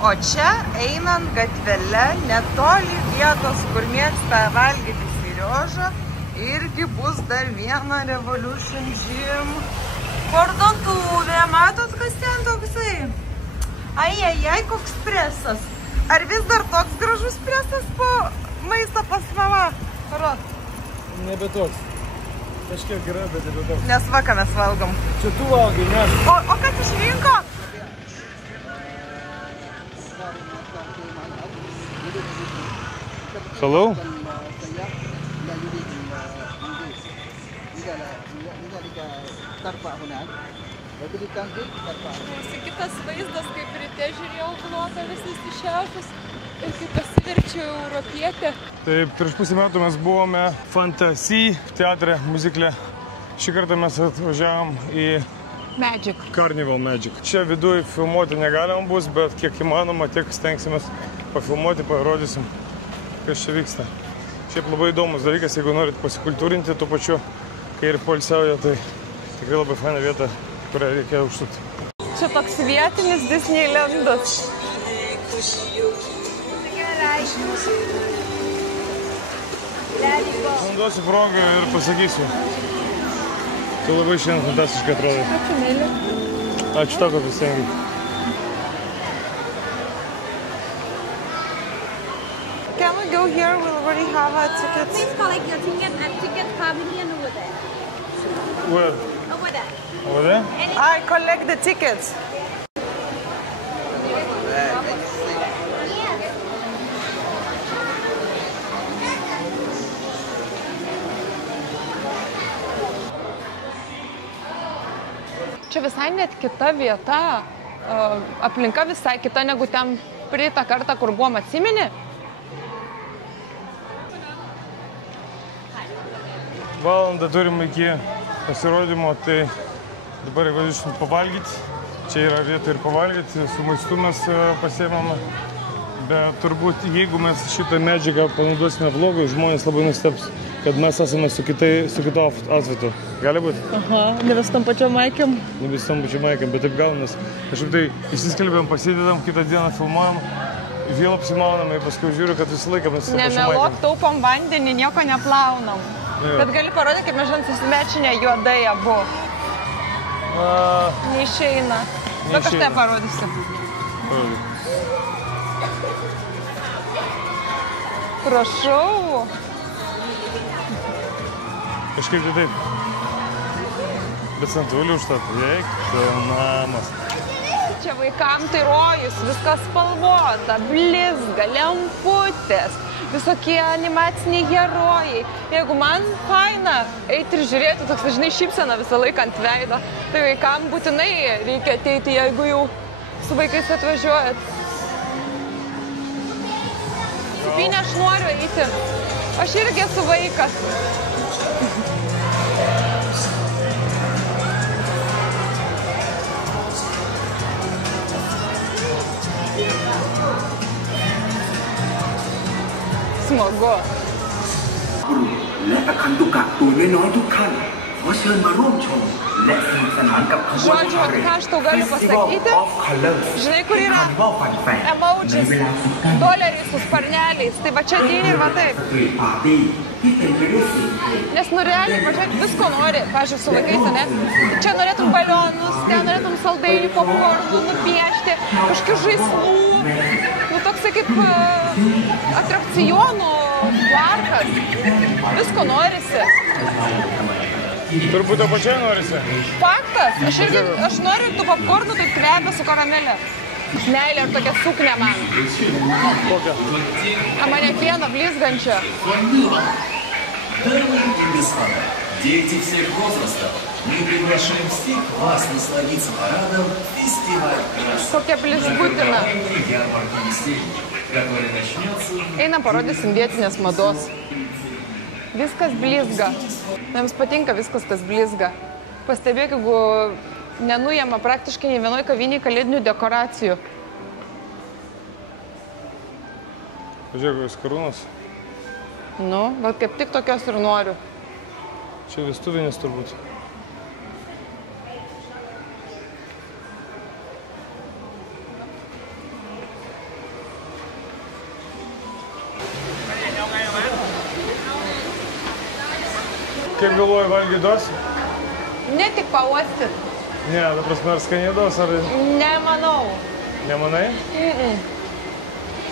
O čia einant gatvele, netoli vietos, kur mėgsta valgyti Seriožą, irgi bus dar viena Revolution Gym parduotuvė. Matot, kas ten toksai? Ai, koks presas. Ar vis dar toks gražus presas po maisto pas mama? Parod. Nebe toks. Kažkiek yra, bet nebe toks. Nes va, ką mes valgom. Čia tu valgai, nes. O kas išrinko? Hello? Kitas vaizdas, kaip ryte žiūrėjau vlogą visus iššefus ir kaip pasiverčiau europietė. Taip, prieš pusę metų mes buvome Fantasy teatre, muzikle. Šį kartą mes atvažiavom į Magic. Carnival Magic. Čia viduj filmuoti negalim bus, bet kiek įmanoma, tiek stengsimės pafilmuoti, parodysim, kas čia vyksta. Šiaip labai įdomus dalykas, jeigu norit pasikultūrinti, tuo pačiu, kai ir poilsiauja, tai tikrai labai faina vieta, kurią reikėjo užsukti. Čia toks vietinis Disneylandas. Duosiu progą ir pasakysiu. Tu labai šiandien fantastiškai atrodai. Ačiū, Mėlė. Ačiū tau, kad pasistengiai. Can we go here? We already have our tickets. Please collect your ticket at ticket pavilion over there. Where? Over there. Over there? I collect the tickets. Čia visai net kita vieta, aplinka visai kita negu ten praeitą kartą, kur buvom, atsimeni? Valandą turim iki pasirodymo, tai dabar važiuosim pavalgyti. Čia yra vieta ir pavalgyti, su maistu mes pasiėmame. Bet turbūt, jeigu mes šitą medžiagą panaudosime vlogui, žmonės labai nustebs, kad mes esame su kito outfitu. Gali būti? Aha, ne vis tam pačiam maikėm. Ne vis tam pačiam maikėm, bet taip gal, nes kažkaip tai išsiskelbėm, pasidedam, kitą dieną filmuojam, vėl apsimaunam ir paskui žiūriu, kad visą laiką mes su pačiam maikėm. Nemeluok, taupom vandenį, nieko neplaunam. Bet gali parodyti, kaip mes žinant susimečinę juodai abu. Neišeina. Bet aš tai parodysiu. Parodyk. Prašau. Kažkaip tai taip. Bet santūlių užtat, jeik, tai namas. Čia vaikam tai rojus, viskas spalvota, blizga, lemputės, visokie animaciniai herojai. Jeigu man faina eiti ir žiūrėti, toks dažnai šypsena visą laiką ant veido, tai vaikam būtinai reikia ateiti, jeigu jau su vaikais atvažiuojat. Supinė, aš noriu eiti. Aš irgi esu vaikas. Smagu. และอคันตุกะตัวน้อยๆทุกท่านขอเชิญมาร่วมชมและสนุกสนานกับขบวน Žodžiu, ką aš tau galiu pasakyti? Žinai, kur yra emojis, doleriai su sparneliais. Tai va čia ateini ir va taip. Nes nu realiai, pažiūrėk, visko nori, pažiūrėk, su vaikais, ne? Čia norėtum balionus, ten norėtum saldainių, popkornų, nupiešti, kažkokių žaislų. Nu toksai kaip atrakcionų parkas. Visko norisi. Turbūt to pačiai norisi. Faktas. Aš noriu tų popkornų, tai kvepia su karamelė. Meilė ir tokia suknė man. Kokia? Manekieną blizgančią. Дети всех возрастов, мы приглашаем всех вас насладиться парадом «Фестиваль красоты». Kokia blizgutina. Ярмарки веселья, который начнется... Einam parodysim vietinės mados. Viskas blizga. Jiems patinka viskas, kas blizga. Pastebėk, jeigu nenujama praktiškai nei vienoj kavinėj kalėdinių dekoracijų. Pažiūrėk, kokios karūnos. Nu, bet kaip tik tokios ir noriu. Čia vestuvinės turbūt. Kaip galvoji, valgyt duos? Ne tik pauostit. Ne, ta prasme, ar skaniai duos, ar... Nemanau. Nemanai?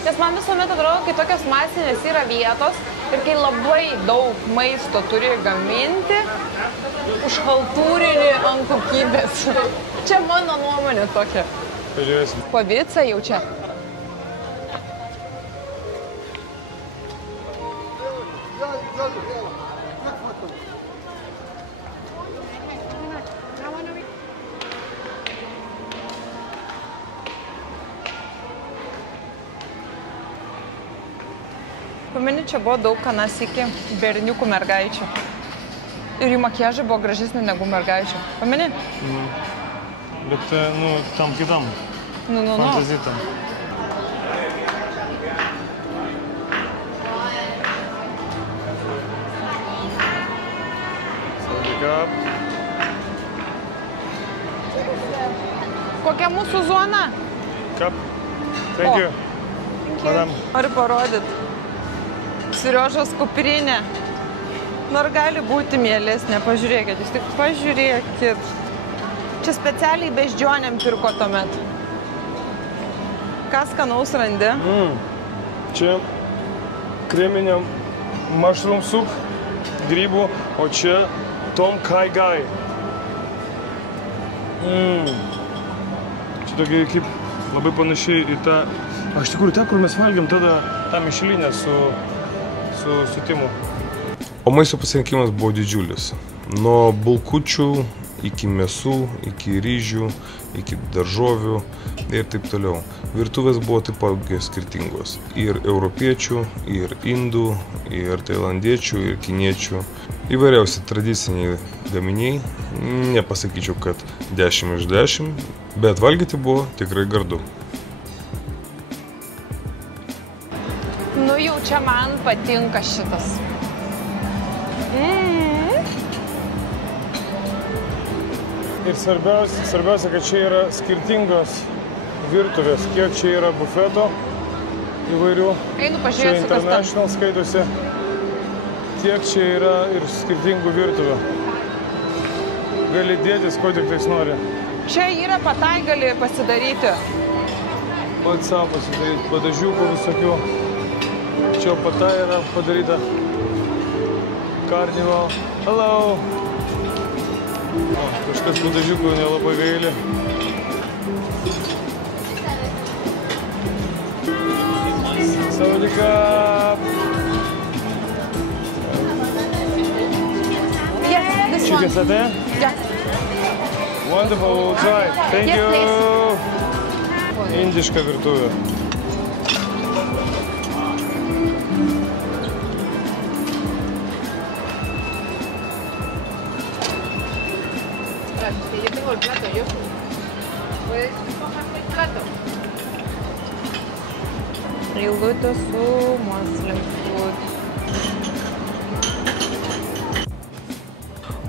Nes man visuomet atrodo, kai tokios masinės yra vietos ir kai labai daug maisto turi gaminti, užhaltūrinį ant kokybės. Čia mano nuomonė tokia. Pažiūrėsim. Pavica jau čia. Pameni, čia buvo daug kanas iki berniukų mergaičių. Ir jų makiažai buvo gražesni negu mergaičių. Pameni? Bet, nu, tam kitam. Fantazitam. Saudikap. Kokia mūsų zona? Kap. Thank you. Madam. Noriu parodyti. Seriožos kuprinė. Nors gali būti mielesnė. Pažiūrėkit, jūs tik pažiūrėkit. Čia specialiai beždžionėm pirko tuomet. Ką skanaus randi? Čia kreminė mushroom soup, grybų, o čia tom kai gai. Čia tokia kaip labai panašiai į tą... Iš tikrųjų, tą, kur mes valgiam, tada tą mišelinę su Timu. O maisto pasirinkimas buvo didžiulis. Nuo bulkučių iki mėsų, iki ryžių, iki daržovių ir taip toliau. Virtuvės buvo taip pat skirtingos. Ir europiečių, ir indų, ir tailandiečių, ir kiniečių. Įvairiausi tradiciniai gaminiai. Nepasakyčiau, kad 10 iš 10, bet valgyti buvo tikrai gardu. Nu jau čia man patinka šitas. Ir svarbiausia, kad čia yra skirtingos virtuvės. Kiek čia yra bufeto įvairių. Einu Čia pažiūrėsiu, kas ten. international skaitosi. Tiek čia yra ir skirtingų virtuvių. Gali dėtis, ko tik tais nori. Čia yra patai gali pasidaryti. Pats savo pasidaryti, padažiukų visokių. Čia patai yra padaryta. Carnival. Hello! O, kažkas padažiukų nelabai gaili. Saudikap! Yes, this one. Chicken satay? Yeah. Wonderful, we'll try. Thank Yes, you! please. Indiška virtuvė. Yo tengo el plato, yo. Puedes coger el plato. Eilutė su Muslim food.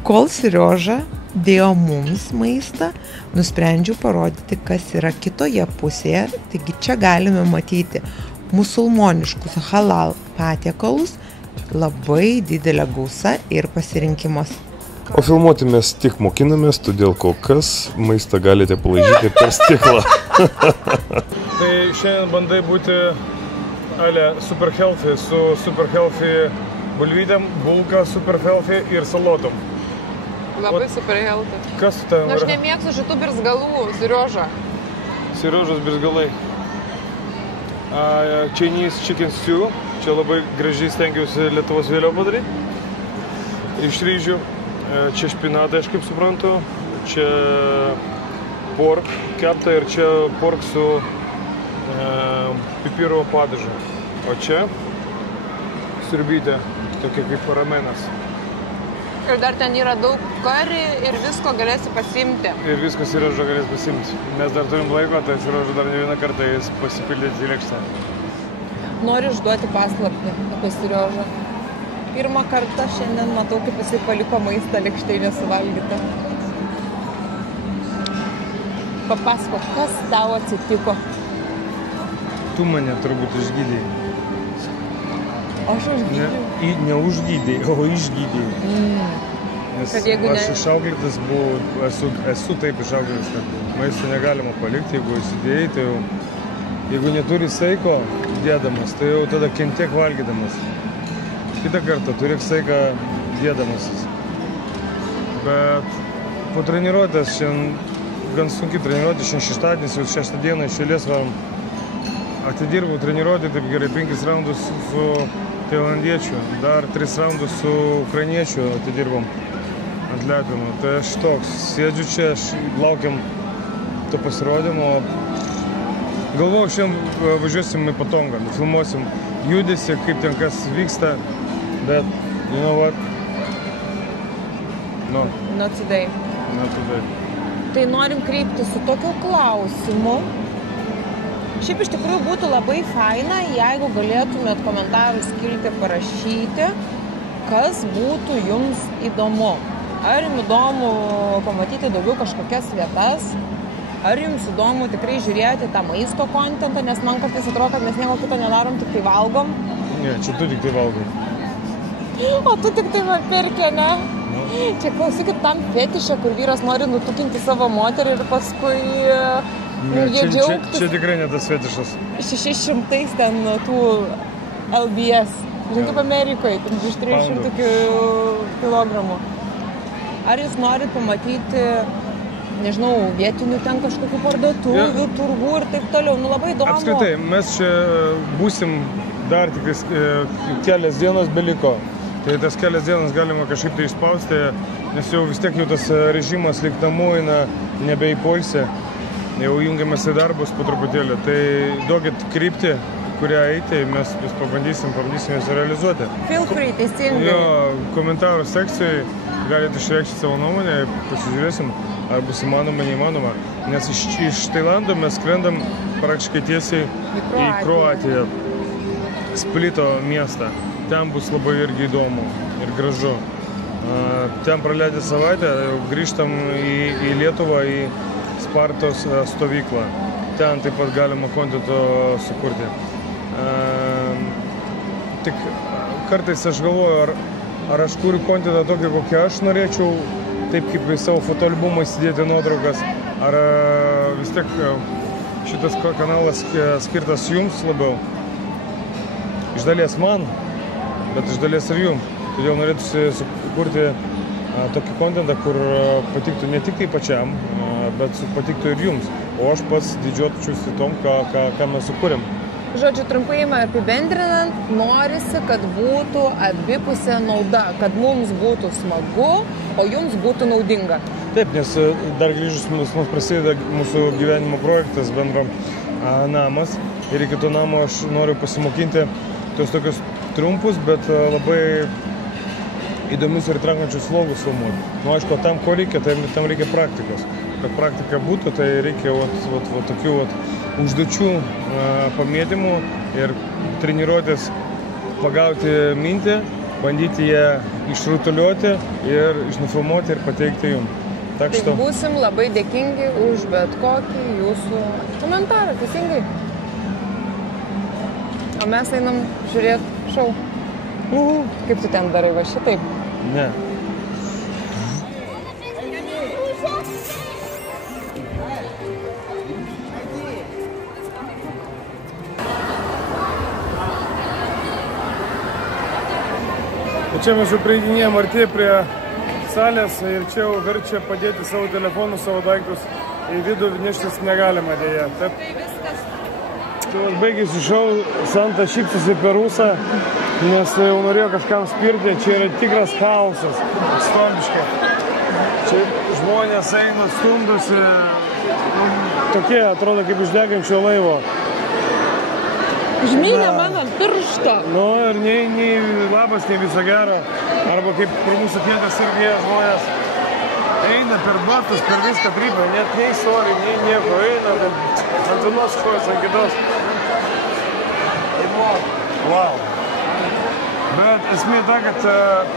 Kol Serioža dėjo mums maistą, nusprendžiau parodyti, kas yra kitoje pusėje. Taigi čia galime matyti musulmoniškus halal patiekalus, labai didelė gausa ir pasirinkimas. O filmuoti mes tik mokinamės, todėl kol kas maistą galite palaižyti per stiklą. Tai šiandien bandai būti super healthy, su super healthy bulvytėm, bulka super healthy ir salotom. Labai super healthy. Kas ten Nu, aš yra? nemėgstu šitų birzgalų, Serioža. Seriožos birzgalai. Chinese chicken stew. Čia labai gražiai stengiausi Lietuvos vėliau padaryti. Iš ryžių. Čia špinatai, aš kaip suprantu. Čia pork kepta ir čia pork su pipiro padažu. O čia sriubytė, tokia kaip ramenas. Ir dar ten yra daug kari ir visko galėsi pasiimti. Ir viską Serioža galės pasimti. Mes dar turim laiko, tai Serioža dar ne vieną kartą jis pasipildyti į lėkštę. Noriu išduoti paslaptį apie Seriožą. Pirmą kartą šiandien matau, kaip jisai paliko maistą lėkštėj nesuvalgytą. Papasakok, kas tau atsitiko? Tu mane turbūt išgydėjai. Aš užgydžiau. Ne užgydėjai, o išgydėjai. Nes Kad jeigu aš išauklėtas buvau, esu taip išauklėtas, kad maisto negalima palikti, jeigu įsidėjai, tai jau, jeigu neturi saiko dėdamas, tai jau tada kentiek valgydamas. Kitą kartą turėk saiką dėdamasis. Bet po treniruotės, šiandien gan sunki treniruotė, šiandien šeštadienis, jau 6 dieną iš eilės atidirbau treniruotę, taip gerai 5 raundus su tailandiečiu, dar 3 raundus su ukrainiečiu atidirbom ant letenų. Tai aš toks, sėdžiu čia, laukiam to pasirodymo. Galvojau, šiandien važiuosim į Patongą, filmuosim judesį, kaip ten kas vyksta, bet, you know what? No. Not today. Not today. Tai norim kreipti su tokiu klausimu. Šiaip iš tikrųjų būtų labai faina, jeigu galėtumėt komentarų skilti parašyti, kas būtų jums įdomu. Ar jums įdomu pamatyti daugiau kažkokias vietas, ar jums įdomu tikrai žiūrėti tą maisto kontentą, nes man kartais atrodo, kad mes nieko kito nedarom, tik tai valgom. Ne, čia tu tik tai valgai. O tu tik tai man perkė, ne? Čia klausykit tam fetišę, kur vyras nori nutukinti savo moterį ir paskui jie džiaugtis. Čia tikrai ne tas fetišas. 600 ten tų LBS. Žinai, kaip Amerikoje, ten iš 300 kilogramų. Ar jūs norit pamatyti, nežinau, vietinių ten kažkokių parduotuvių, turgų ir taip toliau? Nu, labai įdomu. Apskritai, mes čia būsim dar tik kelias dienos beliko. Tai tas kelias dienas galima kažkaip tai išspausti, nes jau vis tiek jau tas režimas lyg namų eina nebe į poilsį. Jau jungiamės į darbus po truputėlį. Tai duokit kryptį, kurią eiti, mes vis pabandysim jas realizuoti. Feel free, teisingai. Jo, komentarų sekcijai galite išreikšti savo nuomonę, pasižiūrėsim, ar bus įmanoma, neįmanoma. Nes iš Tailando mes skrendam praktiškai tiesiai į Kroatiją, Splito miestą. Ten bus labai irgi įdomu ir gražu. Ten praleidę savaitę, grįžtam į Lietuvą, į Spartos stovyklą. Ten taip pat galima kontento sukurti. Tik kartais aš galvoju, ar aš kuriu kontentą tokį, kokį aš norėčiau, taip kaip į savo fotoalbumą įsidėti nuotraukas, ar vis tiek šitas kanalas skirtas jums labiau. Iš dalies man, bet iš dalies ir jums. Todėl norėtųsi sukurti tokį kontentą, kur patiktų ne tik tai pačiam, bet patiktų ir jums. O aš pats didžiuočiausi tom, ką mes sukūrėm. Žodžiu, trumpai apibendrinant, norisi, kad būtų abipusė nauda, kad mums būtų smagu, o jums būtų naudinga. Taip, nes dar grįžus mums prasideda mūsų gyvenimo projektas bendro namas. Ir iki to namo aš noriu pasimokinti tos tokius trumpus, bet labai įdomius ir trankančius vlogus filmuoti. Nu, aišku, tam ko reikia, tam reikia praktikos. Kad praktika būtų, tai reikia tokių užduočių pamėtymų ir treniruotės pagauti mintį, bandyti ją išrutuliuoti ir išnufilmuoti ir pateikti jums. Tai būsim labai dėkingi už bet kokį jūsų komentarą, teisingai. O mes einam žiūrėti šou. Kaip tu ten darai, va šitaip? Ne. Čia mes jau prieidinėjom arti prie salės ir čia jau verčia padėti savo telefonus, savo daiktus į vidų, neštis negalima dėja. Taip. Tai viskas. Tai baigėsi šou, Santa šypsosi per ūsą, nes jau norėjo kažkam spirti, čia yra tikras chaosas, stombiškai. Čia žmonės eina, stumdosi, tokie atrodo kaip iš degančio laivo. Žmynė mano pirštą. Nu ir nei labas, nei viso gero. Arba kaip pro mūsų kėdės irgi jie žmonės eina per batus, per viską trypia, net nei sorry, nei nieko, eina ant vienos kojos, ant kitos. Wow. Bet esmė ta, kad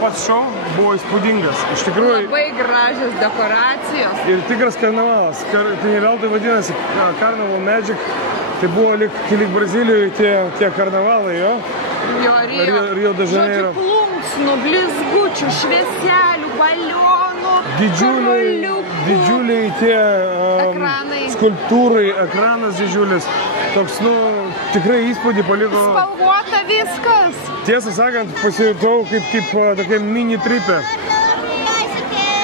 pats šou buvo įspūdingas. Iš tikrųjų... Labai gražios dekoracijos. Ir tikras karnavalas. Tai ne veltui vadinasi Carnival Magic. Tai buvo lyg Brazilijoje tie karnavalai, jo? Jo, Rio de Janeiro. Žodžiu, plunksnų, blizgučių, švieselių, balionų, didžiuliai tie Ekranai. skulptūrai, ekranas didžiulis. Toks, nu, tikrai įspūdį paliko. spalvota viskas. Tiesą sakant, pasijutau kaip tokia mini tripė.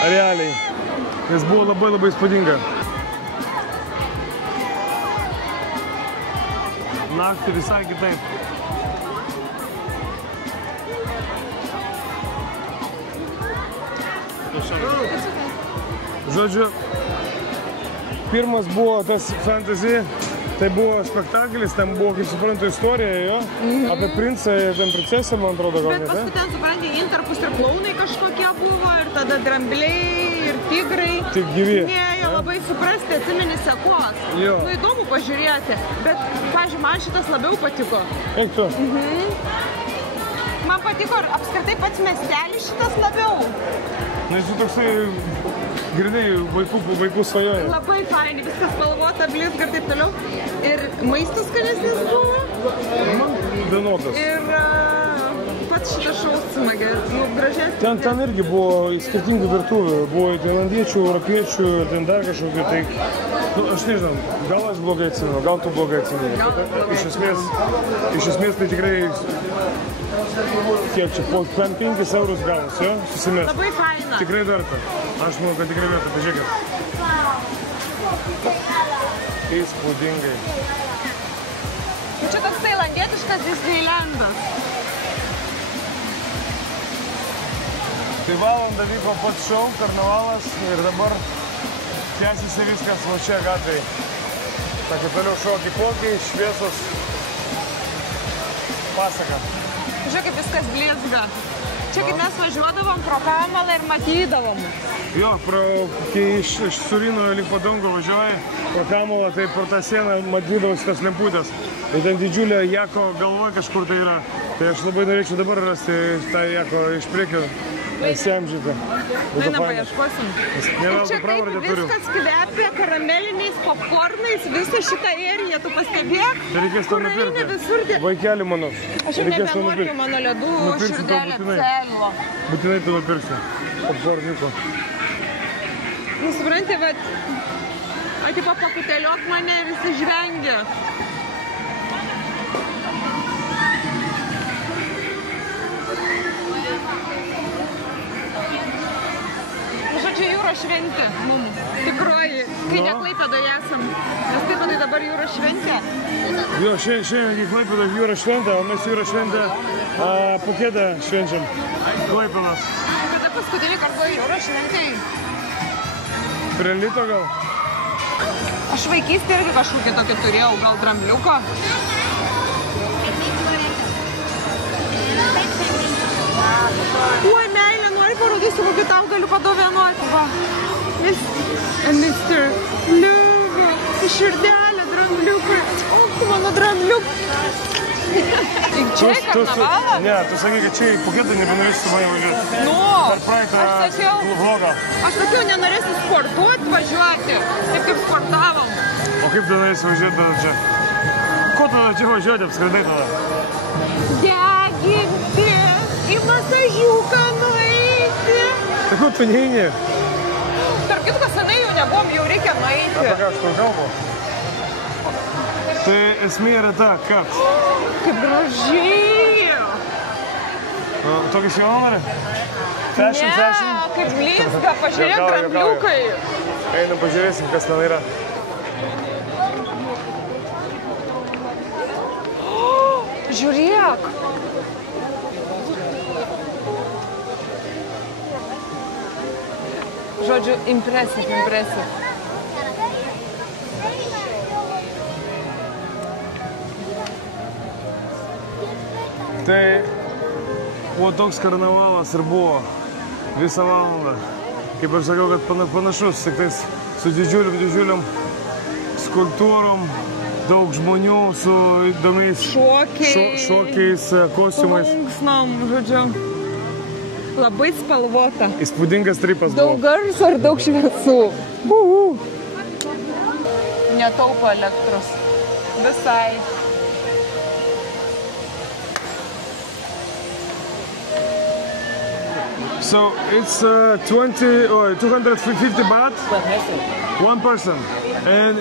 Realiai. Nes buvo labai įspūdinga. Naktį visai kitaip. Žodžiu, pirmas buvo tas fantasy, tai buvo spektaklis, ten buvo, kaip suprantu, istorija jo, apie princą ir ten princesę, man atrodo, gal Bet ne, paskui ten, supranti, intarpus ir klaunai kažkokie buvo, ir tada drambliai, ir tigrai. Tik gyvi. Ne, jie labai suprasti, atsimeni sekos. Jo. Nu, įdomu pažiūrėti, bet, pavyzdžiui, man šitas labiau patiko. Eik tu. Man patiko ir apskritai pats miestelis šitas labiau. Na, jis toksai, girdėjai, vaikų svajoja. Labai fainai, viskas spalvota, blizga ir taip toliau. Ir maistas skanesnis buvo. Man vienodas. Ir pats šitas šaus smagė, nu, gražesnis. Ten irgi buvo skirtingų virtuvių. Buvo tailandiečių, europiečių, ten dar kažkokių. Tai, nu, aš nežinau, gal aš blogai atsimenu, gal tu blogai atsimenu. Iš esmės tai tikrai, kiek čia, po 5 eurus gavus, jo, susimės. Labai faina. Tikrai verta. Aš manau, kad tikrai verta. Pažiūrėkit. Įspūdingai. Čia toks tailandietiškas Disneylandas. Tai valandą vyko pats šou, karnavalas ir dabar tęsiasi viskas va čia gatvėje. Sakė, toliau šokiai pokiai, šviesos, pasaka. Žiūrėk, kaip viskas blizga. Čia kaip mes važiuodavom pro Kamalą ir matydavom. Jo, kai iš Surino link Padongo važiuoja, pro Kamalą, tai pro tą sieną matydavosi tas lemputės. Ir ten didžiulė jako galva kažkur tai yra. Tai aš labai norėčiau dabar rasti tą jako iš priekio. Įsiamžytą. Einam paieškosim. Neveltui pravardę turiu. Viskas kvepia karameliniais popkornais, visą šitą eriją, tu pastebėk? Tai reikės to nupirkti. Visur. Vaikeli mano. Aš jau nebenoriu mano ledų širdelė celo. Būtinai tu nupirksi. Popkorniuko. Nu, supranti, bet atipo pakuteliok mane ir visi žvengia. Žodžiu, jūros šventė mums. Tikroji. Kai ne Klaipėdoje esam. Nes Klaipėdai dabar jūros šventė. Jo, šiandien Klaipėdos jūros šventė, o mes jūros šventę Pukėdą švenčiam. Klaipėdos. Kada paskutinį kartą jūros šventėj? Prie Lito gal? Aš vaikystė irgi kažkokį tokį turėjau, gal drambliuko. Oi, meilė, nori parodysiu, kokį tau galiu padovėnuoti. Va. Mr. Liuga, širdelė, drambliukai. O, mano drambliukai. Čia karnavalą? Ne, tu sakai, kad čia į Pukėdą nebenorėsi su mane važiuoti. Nu, Per praeitą vlogą. Aš sakiau, nenorėsi sportuoti, važiuoti, taip kaip sportavom. O kaip tu norėsi važiuoti tada čia? Ko tada čia važiuoti apskritai tada? Deginti, į masažiuką nueiti. Tai kur tu neini? Tarp kitko, senai jau nebuvom, jau reikia nueiti. Apie ką aš tau kalbu? Tai esmė yra ta, kad... Kaip gražiai. Tokį sijoną nori? Fashion? Ne, kaip blizga, pažiūrėk, drambliukai. Einam, pažiūrėsim, kas ten yra. Žiūrėk. Žodžiu, impresiv. Tai buvo toks karnavalas ir buvo visą valandą. Kaip aš sakiau, kad panašus, tik tais su didžiuliam skulptūrom, daug žmonių su įdomiais šokiais, kostiumais. Plunksnom, žodžiu. Labai spalvota. Įspūdingas tripas buvo. Daug garso ir daug šviesų. Netaupo elektros. Visai. So it's 250 baht? Per person. One person. And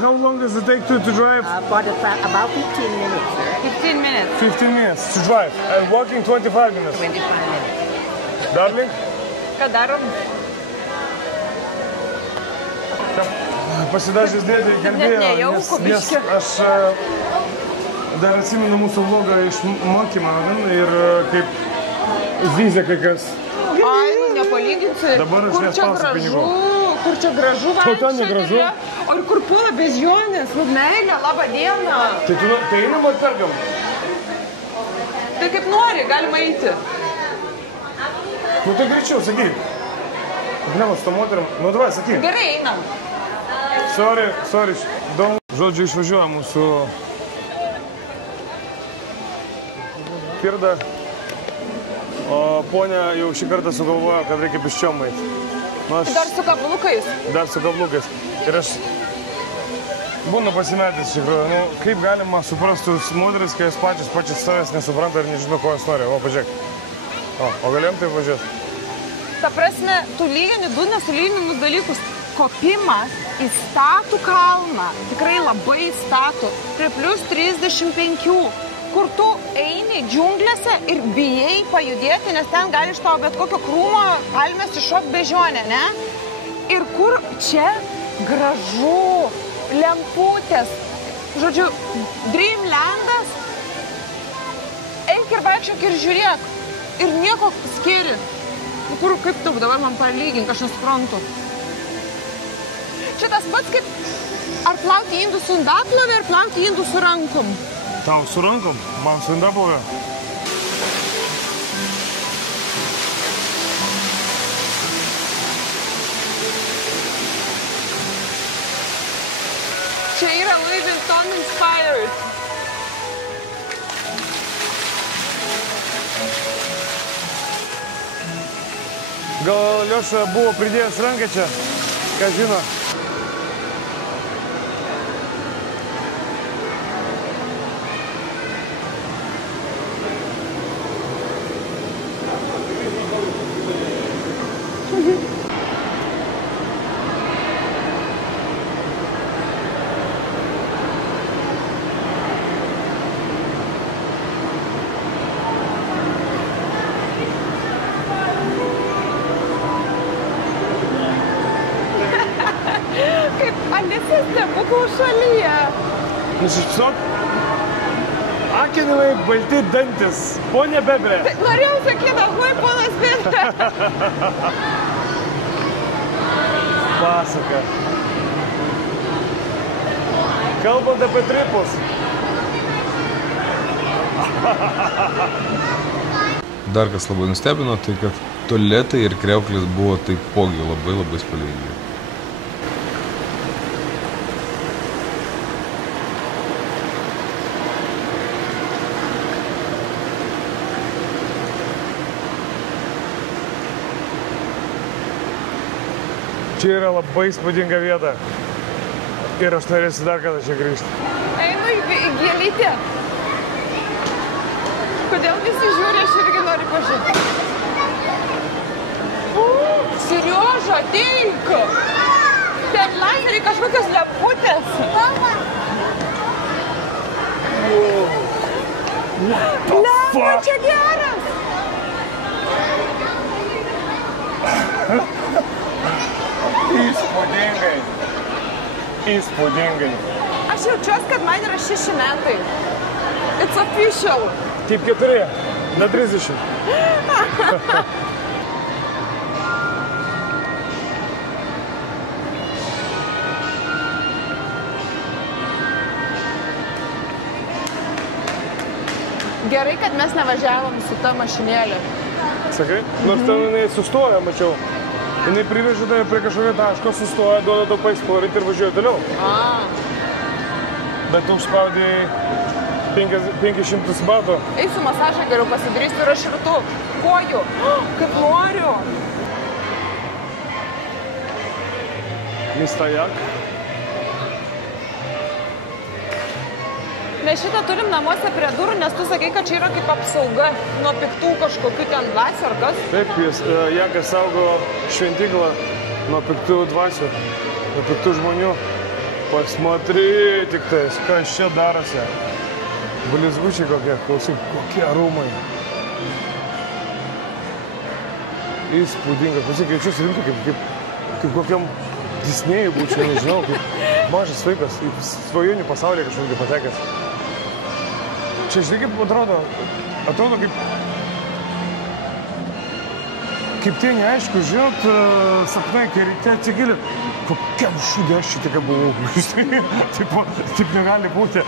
how long does it take to drive? For the about 15 minutes, sir. 15 minutes. 15 minutes to drive. And walking 25 minutes. 25 minutes. Darling? Ką darom? Pasidažęs dėdė kalbėjo, nes aš dar atsimenu mūsų vlogą iš mokymą ir kaip zyzė kai kas. Ai, nu nepalyginsi. Dabar aš nespausiu pinigų. Kur čia gražu Ten negražu. O ir kur puola beždžionės, nu meilė, labą dieną. Tai einam ar perkam? Tai kaip nori, galima eiti. Nu tai greičiau, sakyk. Gnemas, to moterim. Nu davai, sakyk. Gerai, einam. Sorry. Žodžiu, išvažiuoja mūsų Pirda. O ponia jau šį kartą sugalvojo, kad reikia pėsčiom eiti. Dar su kablukais. Dar su kablukais. Ir aš būnu pasimetęs iš tikrųjų. Nu, kaip galima suprasti moteris, kai jas pačios savęs nesupranta ir nežino, ko jas nori. O, pažiūrėk. O galėjom taip važiuoti? Ta prasme, tu lygini du nesulyginimus dalykus. Kopimas į statų kalną, tikrai labai statų, prie plus 35, kur tu eini džiunglėse ir bijai pajudėti, nes ten gali iš tavo bet kokio krūmo palmės iššokti bežionę, ne? Ir kur čia gražu, lemputės, žodžiu, Dreamlandas, eik ir vaikščiok ir žiūrėk, ir nieko skiri. Kur, kaip tu dabar man palygink, aš nesuprantu. Čia tas pats kaip ar plauti indų su indaplovė, ar plauti indų su rankom. Tau su rankom? Man su indaplovė. Čia yra Louis Vuitton inspired. Gal Lioša buvo pridėjęs ranką čia, ką žino. Alice stebuklų šalyje. Nusišpsot? Akinimai, balti dantis. Ponė Bebrė. Norėjau sakyti, hui, ponas Bebrė. Pasaka. Kalbant apie tripus. Dar kas labai nustebino, tai kad tualetai ir kriauklės buvo taipogi labai spalvingi. Čia yra labai įspūdinga vieta. Ir aš norėsiu dar kartą čia grįžti. Einu į gėlytę. Kodėl visi žiūri, aš irgi noriu pažiūrėti. Serioža, ateik! Ten lazeriai kažkokios lemputės. Lempa, čia geras! Įspūdingai. Įspūdingai. Aš jaučiuosi, kad man yra 6 metai. It's official. Kaip 4, ne 30. Gerai, kad mes nevažiavom su ta mašinėlė. Sakai? Nors ten jinai sustoja, mačiau. Jinai privežė tave prie kažkokio taško, sustoja, duoda daug paeksplorinti ir važiuoja toliau. Bet tu užspaudėjai 500 batų. Eisiu masažą geriau pasidarysiu ir aš ir tu. Kojų. Kaip noriu. Mistajak. Mes šitą turim namuose prie durų, nes tu sakai, kad čia yra kaip apsauga nuo piktų kažkokių ten dvasių ar kas. Taip, Jakas saugo šventyklą nuo piktų dvasių, nuo piktų žmonių. Pasmatry tik tais, kas čia darosi. Blizgučiai kokie, klausyk, kokie rūmai. Įspūdinga, klausyk, jaučiuosi rimtai, kaip kokiam Disnėjui būčiau, nežinau, kaip mažas vaikas, į svajonių pasaulį kažkokį patekęs. Čia, žinai, kaip atrodo kaip tie neaišku, žinot, sapnai, kai ryte atsigilint, kokiam šūdė aš čia tik buvau. Taip negali būti,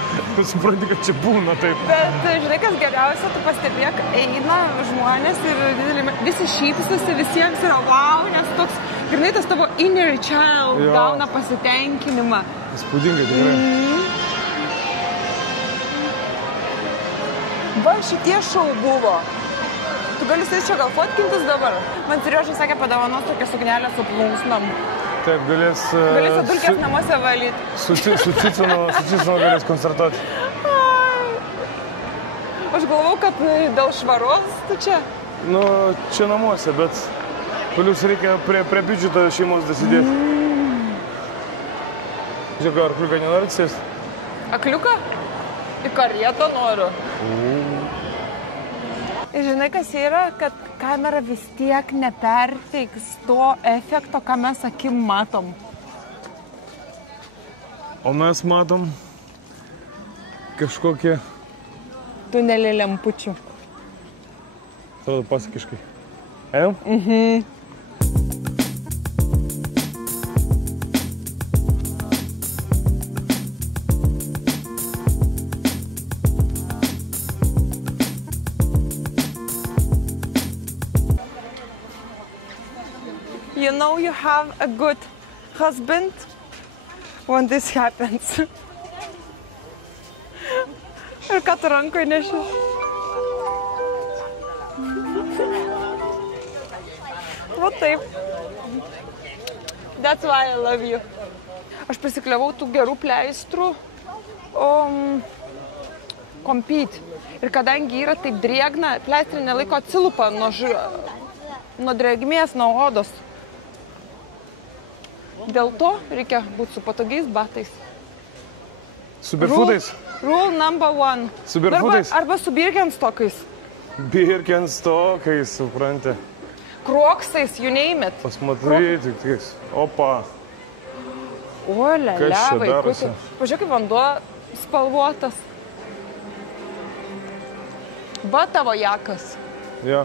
supranti, kad čia būna taip. Bet, žinai, kas geriausia, tu pastebėk, eina žmonės ir visi šypsosi, visiems yra wow, nes toks, grinai, tas tavo inner child gauna pasitenkinimą. Įspūdingai, tikrai. Va, šitie šou buvo. Tu gali čia gal fotkintis dabar? Man Serioža sakė, padovanos tokią suknelę su plunksnom. Taip, galės... Galės adulkės namuose valyti. Su Cicino galės koncertuoti. Aš galvau, kad dėl švaros tu čia. Nu, čia namuose, bet plius reikia prie biudžeto šeimos dasidėti. Žiūrėk, arkliuką nenorit sėsti? Akliuką? Į karietą noriu. Ir žinai, kas yra, kad kamera vis tiek neperteiks to efekto, ką mes akim matom. O mes matom kažkokie... Tunelį lempučių. Atrodo pasakiškai. Einam? Mhm. You know you have a good husband when this happens. Ir ką tu rankoje neši? Va taip. That's why I love you. Aš prisikliavau tų gerų pleistrų kompyt. Ir kadangi yra taip drėgna, pleistrai nelaiko atsilupa nuo drėgmės, nuo odos. Dėl to reikia būti su patogiais batais. Su barfutais? Rule number 1. Su barfutais? Arba su birkenstokais. Birkenstokais, supranti. Kroksais, you name it. Pasmatrai, tik tais. Opa. O, lelia, vaikutė. Pažiūrėk, kaip vanduo spalvotas. Va tavo jakas. Jo,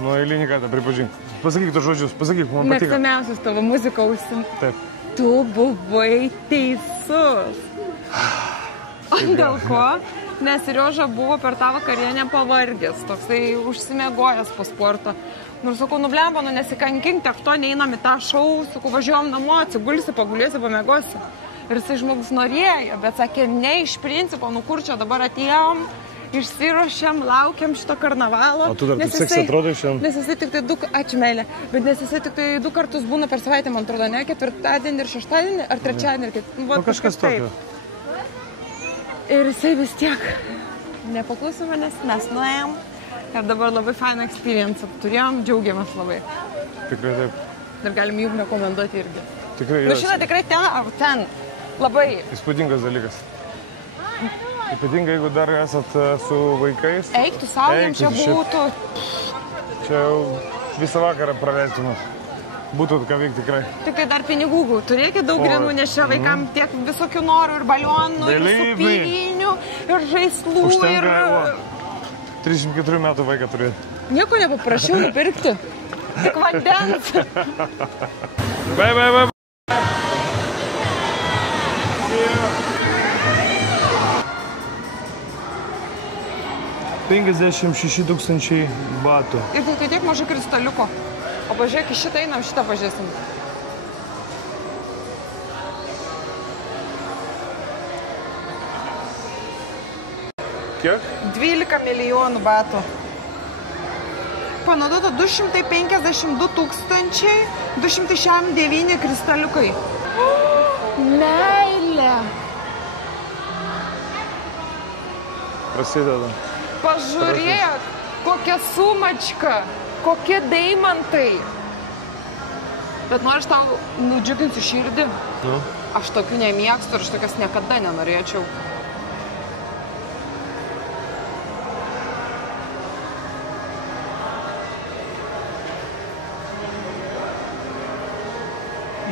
nu eilinį kartą pripažink. Pasakyk tos žodžius, pasakyk, man patika. Mėgstamiausias tavo muzika ausim. Taip. Tu buvai teisus. Dėl ko? Nes Serioža buvo per tą vakarienę pavargęs, toksai užsimiegojęs po sporto. Nors sakau, nublemba, nesikankink, tiek to neinam į tą šou, sakau, važiuojam namo, atsigulsi, pagulėsi, pamiegosi. Ir jisai žmogus norėjo, bet sakė, ne iš principo, nu kur čia dabar atėjom. Išsiruošiam, laukiam šito karnavalo. O tu dar taip seksy atrodai šiandien? Nes jisai tik tai ačiū meilė, bet nes jisai tik tai 2 kartus būna per savaitę, man atrodo, ne? Ketvirtadienį ir šeštadienį, ar trečiadienį ir nu, kažkas tokio. Ir jisai vis tiek nepaklausė manęs, mes nuėjom. Ir dabar labai fainą experience turėjom, džiaugiamės labai. Tikrai taip. Ir galim jums rekomenduoti irgi. Tikrai jau. Šitą tikrai ten labai. Įspūdingas dalykas. Ypatingai, jeigu dar esat su vaikais. Eik, tu saugėm, čia būtų. Čia jau visą vakarą praleistume. Būtų ką veikti tikrai. Tik tai dar pinigų turėkit daug grinų, nes čia vaikam tiek visokių norų ir balionų, ir supynių, ir žaislų. Užtenka 34 metų vaiką turėti. Nieko nepaprašiau nupirkti. Tik vandens. Bye. 56 000 batų. Ir tai tiek mažai kristaliuko. O pažiūrėk, šitą einam, šitą pažiūrėsim. Kiek? 12 milijonų batų. Panaudota 252 269 kristaliukai. O, 269 meilė! prasideda. Pažiūrėk, kokia sumačka, kokie deimantai. Bet noriu aš tau nudžiuginsiu širdį. Nu? Aš tokių nemėgstu ir aš tokias niekada nenorėčiau.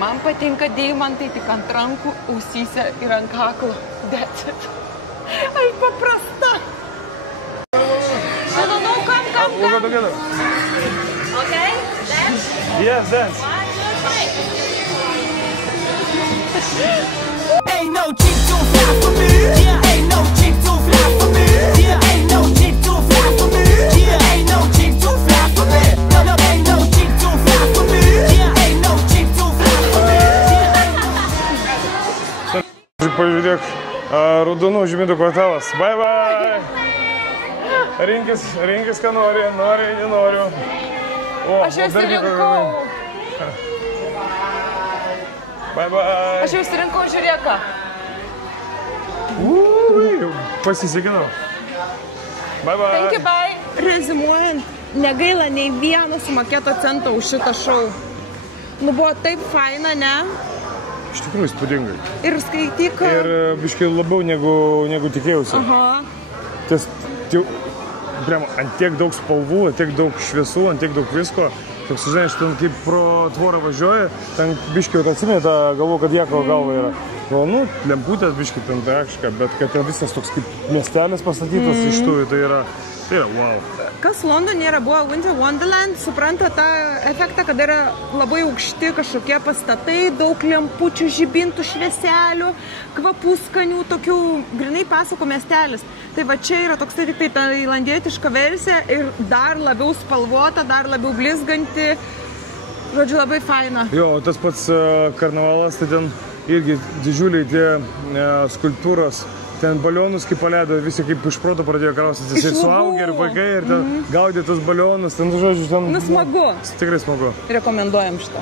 Man patinka deimantai tik ant rankų, ausyse ir ant kaklo. That's it. Aš paprasta. No, come. We'll go together. Okay, dance. Yes, dance. 1, 2, 3. Ain't no chick too fly for me. Yeah, ain't no chick too fly for me. Yeah, ain't no chick too fly for me. Yeah, ain't no chick too fly for me. No, ain't no chick too fly for me. Yeah, ain't no chick too fly for me. Pažiūrėk, Raudonų Žemynų kvartalas. Bye. Rinkis, ką nori, nenoriu. Aš jau išsirinkau. Bye. Aš jau išsirinkau, žiūrėk ką. Pasisikinau. Bye. Thank you, bye. Rezimuojant, negaila nei vieno sumokėto cento už šitą šou. Nu, buvo taip faina, ne? Iš tikrųjų įspūdingai. Ir skaityk. Ir biškai labiau negu tikėjausi. Aha. Ties, ant tiek daug spalvų, ant tiek daug šviesų, ant tiek daug visko. Toks, žinai, ten kaip pro tvorą važiuoja, ten biškai atsimė tą galvo, kad Jakovo galva yra. Nu, lemputės biškai ten kažką, bet kad ten visas toks kaip miestelis pastatytas iš tų, tai yra wow. Kas Londone yra buvo Winter Wonderland, supranta tą efektą, kad yra labai aukšti kažkokie pastatai, daug lempučių, žibintų, švieselių, kvapų skanių, tokių grinai pasako miestelis. Tai va čia yra toks tik tai tailandietiška versija ir dar labiau spalvota, dar labiau blizganti. Žodžiu, labai faina. Jo, tas pats karnavalas, tai ten irgi didžiuliai tie skulptūros. Ten balionus kaip paleido, visi kaip iš proto pradėjo kraustytis. Ir suaugę, ir vaikai, ir ten gaudė tos balionus. Ten, žodžiu, ten... Nu, smagu. Tikrai smagu. Rekomenduojam šitą.